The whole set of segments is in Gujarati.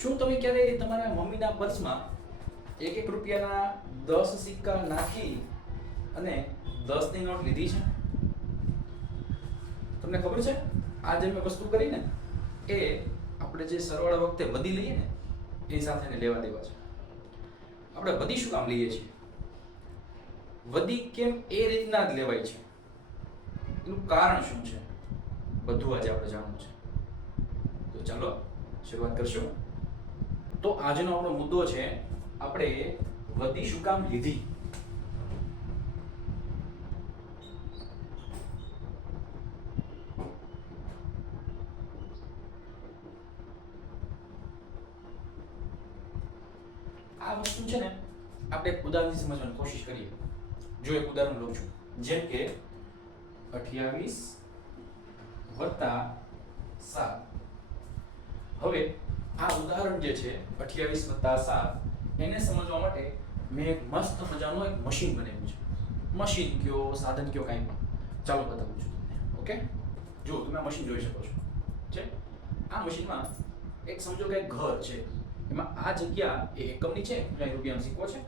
શું તમે ક્યારે તમારા મમ્મીના પર્સમાં એક એક રૂપિયાના 10 સિક્કા નાખી અને 10 ની નોટ લીધી છે? તમને ખબર છે આ જે મેં વસ્તુ કરી ને એ આપણે જે સરવાળા વખતે વધી લઈએ ને એની સાથે લેવા દેવા છે. આપણે વધી શું કામ લઈએ છીએ? વધી કેમ એ રીતના જ લેવાય છે, એનું કારણ શું છે, બધું આજે આપણે જાણવું છે. તો ચાલો શરૂઆત કરશું. તો આજનો આપણો મુદ્દો છે, આપણે વધી શું કામ લીધી. આ વસ્તુ છે ને આપણે એક ઉદાહરણથી સમજવાની કોશિશ કરીએ. જો એક ઉદાહરણ લઉં છું, જેમ કે 28 + 7. હવે આ ઉદાહરણ જે છે 28 + 7 એને સમજવા માટે મેં એક મસ્ત મજાનું એક મશીન બનાવ્યું છે. મશીન કયો, સાધન કયો, કાંઈ પણ, ચાલો બતાવું છું તમને. ઓકે, જો તમે આ મશીન જોઈ શકો છો. છે આ મશીનમાં એક સમજો કે ઘર છે. એમાં આ જગ્યા એ એકમની છે, અહીંયા રૂપિયાનો સિક્કો છે.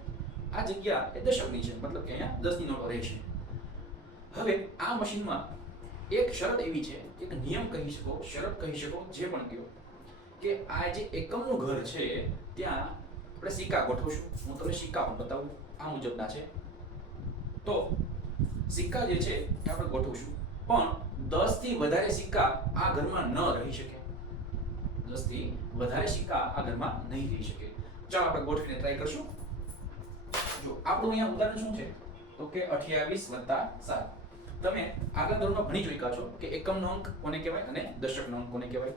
આ જગ્યા એ દશકની છે, મતલબ કે અહીંયા 10 ની નોટો રહેશે. હવે આ મશીનમાં એક શરત એવી છે, એક નિયમ કહી શકો, શરત કહી શકો, જે પણ કહો, કે આ જે એકમનું ઘર છે ત્યાં આપણે સિક્કા ગોઠવશું. હું તમને સિક્કા પણ બતાવું. આ મુજબના છે. તો સિક્કા જે છે એ આપણે ગોઠવશું, પણ 10 થી વધારે સિક્કા આ ઘરમાં ન રહી શકે. 10 થી વધારે સિક્કા આ ઘરમાં નહીં રહી શકે. ચાલો આપણે ગોઠવીને ટ્રાય કરશું. જો આપણું અહીંયા ઉદાહરણ શું છે, તો કે 28 + 7. તમે આગળ ધોરણમાં ભણી ચૂક્યા છો કે એકમનો અંક કોને કહેવાય અને દશકનો અંક કોને કહેવાય.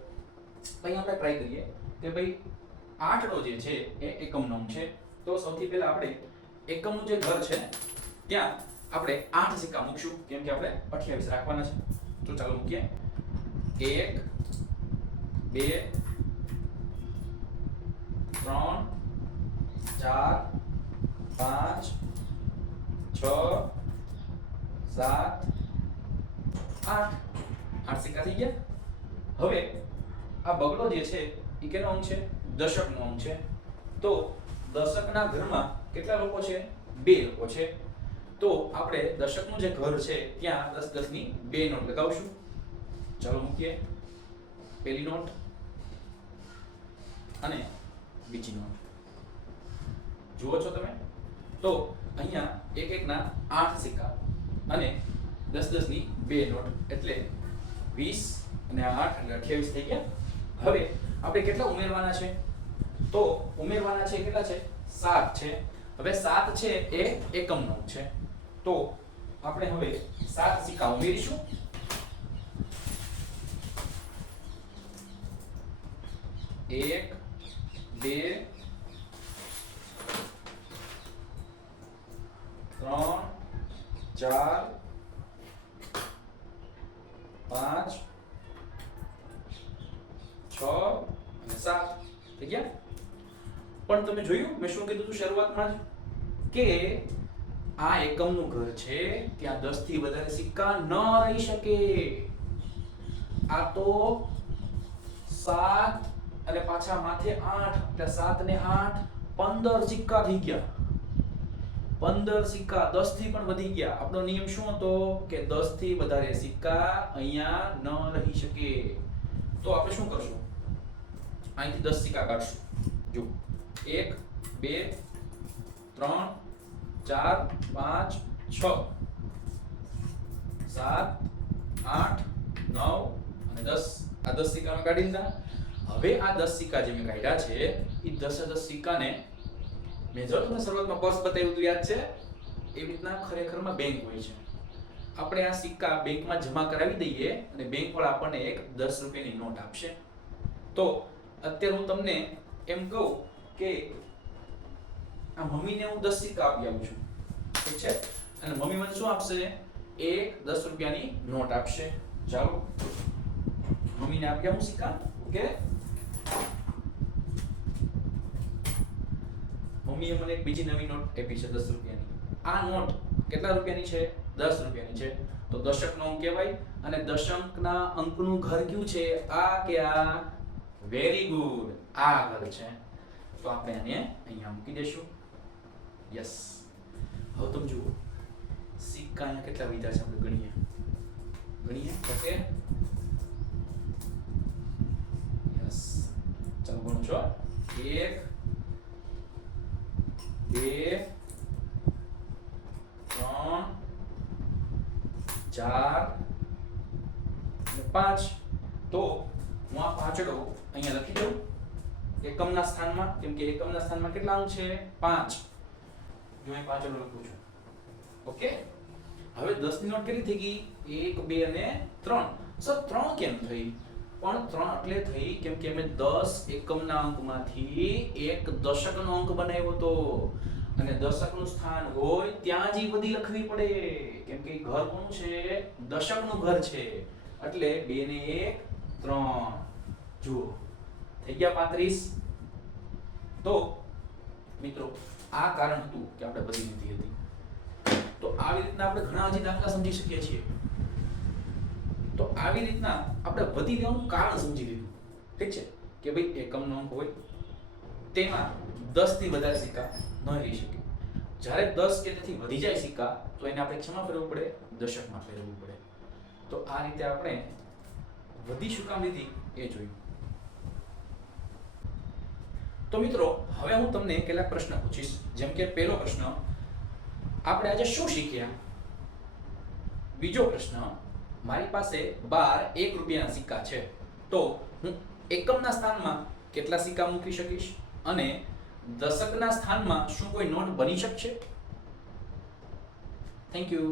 અહીંયા આપણે ટ્રાય કરીએ કે ભાઈ 8 નો જે છે એ એકમનો અંક છે. તો સૌથી પહેલા આપણે એકમનું જે ઘર છે ત્યાં આપણે 8 સિક્કા મૂકશું, કેમ કે આપણે 28 રાખવાના છે. તો ચાલો મૂકીએ. 1 2 3 4 5 6 7 8. 8 સિક્કા થઈ ગયા. હવે આ બગડો જે છે એ કેનો અંક છે? દશકનો અંક છે. તો દશકના ઘરમાં કેટલા લોકો છે? 2 લોકો છે. તો આપણે દશકનું જે ઘર છે ત્યાં 10 ની 2 નોટ લગાવશું. ચાલો મૂકીએ. પહેલી નોટ અને બીજી નોટ. જુઓ છો તમે? તો અહીંયા એક એકના 8 સિક્કા અને 10 ની 2 નોટ, એટલે 20 અને 8 એટલે 28 થઈ ગયા. હવે આપણે કેટલા ઉમેરવાના છે? તો ઉમેરવાના છે કેટલા છે? 7 છે. હવે 7 છે એ એકમનો અંક છે. તો આપણે હવે 7 સિક્કા ઉમેરીશું. 1 2 3 4 5 6 અને 7 થઈ ગયા. પણ તમે જોયું મેં શું કીધું હતું શરૂઆતમાં જ, કે આ એકમનું ઘર છે ત્યાં 10 થી વધારે સિક્કા ન રહી શકે. આ તો 7 અને પાછા માથે 8, એટલે 7 ને 8 15 સિક્કા થઈ ગયા. 15 સિક્કા 10 થી પણ વધી ગયા. આપણો નિયમ શું હતો કે 10 થી વધારે સિક્કા અહીંયા ન રહી શકે. તો આપણે શું કરશું? અહીંથી 10 સિક્કા કાઢશું. જો 1 2 3 4 5 6 7 8 9 અને 10. આ 10 સિક્કા મેં કાઢી દીધા. હવે આ 10 સિક્કા જે મેં કાઢ્યા છે એ 10 સિક્કાને મેં જો તમને શરૂઆતમાં પર્સ બતાવ્યું હતું, યાદ છે? એવી રીતના ખરેખરમાં બેંક હોય છે. આપણે આ સિક્કા બેંકમાં જમા કરાવી દઈએ અને બેંક વાળા આપણને એક 10 રૂપિયાની નોટ આપશે. તો અત્યારે હું તમને એમ કહું કે આ મમ્મીને હું 10 સિક્કા આપી આવું છું, ઠીક છે? અને મમ્મી મને શું આપશે? એક 10 રૂપિયાની નોટ આપશે. ચાલો મમ્મીને આપી આવું સિક્કા. ઓકે, મમ્મીએ મને એક બીજી નવી નોટ આપી છે 10 રૂપિયાની. આ નોટ કેટલા રૂપિયાની છે? 10 રૂપિયાની છે. તો દશકનો અંક કહેવાય. અને દશકના અંકનું ઘર કયું છે? આ કે આ? વેરી ગુડ, આ આગળ છે તો આપણે આને અહીંયા મૂકી દેશું. યસ. હવે તમે જુઓ સિક્કા અહીંયા કેટલા વિધા છે આપણે ગણીએ ઓકે. યસ, ચાલો ગણો છો. 1 2 3 4 5. તો હું આ પાછળ અહીંયા લખી દઉં એકમના સ્થાનમાં, કેમ કે એકમના સ્થાનમાં કેટલા અંક છે? 5. હું અહીં પાછળ લખું છું. ઓકે. હવે 10 ની નોટ કેટલી થઈ ગઈ? 1 2 અને 3. સર 3 કેમ થઈ? પણ 3 એટલે થઈ કેમ કે અમે 10 એકમના અંકમાંથી એક દશકનો અંક બનાવ્યો હતો, અને દશકનું સ્થાન હોય ત્યાં જ ઈ બધી લખવી પડે, કેમ કે ઘર કોનું છે? દશકનું ઘર છે. એટલે 2 ને 1 3. જુઓ થઈ ગયા 35. તો મિત્રો આ કારણ હતું કે આપણે બધી લીધી હતી. તો આવી રીતના આપણે ઘણા હજી દાખલા સમજી શકીએ છીએ. તો આવી રીતના આપણે વધી લેવાનું કારણ સમજી લીધું. ઠીક છે કે ભાઈ એકમનો અંક હોય તેમાં 10 થી વધારે સિક્કા ન રહી શકે. જ્યારે 10 કે તેથી વધી જાય સિક્કા તો એને આપણે શેમાં ફેરવવું પડે? દશકમાં ફેરવવું પડે. તો આ રીતે આપણે વધી શું કામ લીધી એ જોયું. તો મિત્રો હવે હું તમને કેટલાક પ્રશ્ન પૂછીશ. જેમ કે પહેલો પ્રશ્ન, આપણે આજે શું શીખ્યા? બીજો પ્રશ્ન, મારી પાસે 12 1 રૂપિયાના સિક્કા છે તો હું એકમના સ્થાનમાં કેટલા સિક્કા મૂકી શકીશ, અને દશકના સ્થાનમાં શું કોઈ નોટ બની શકશે? Thank you.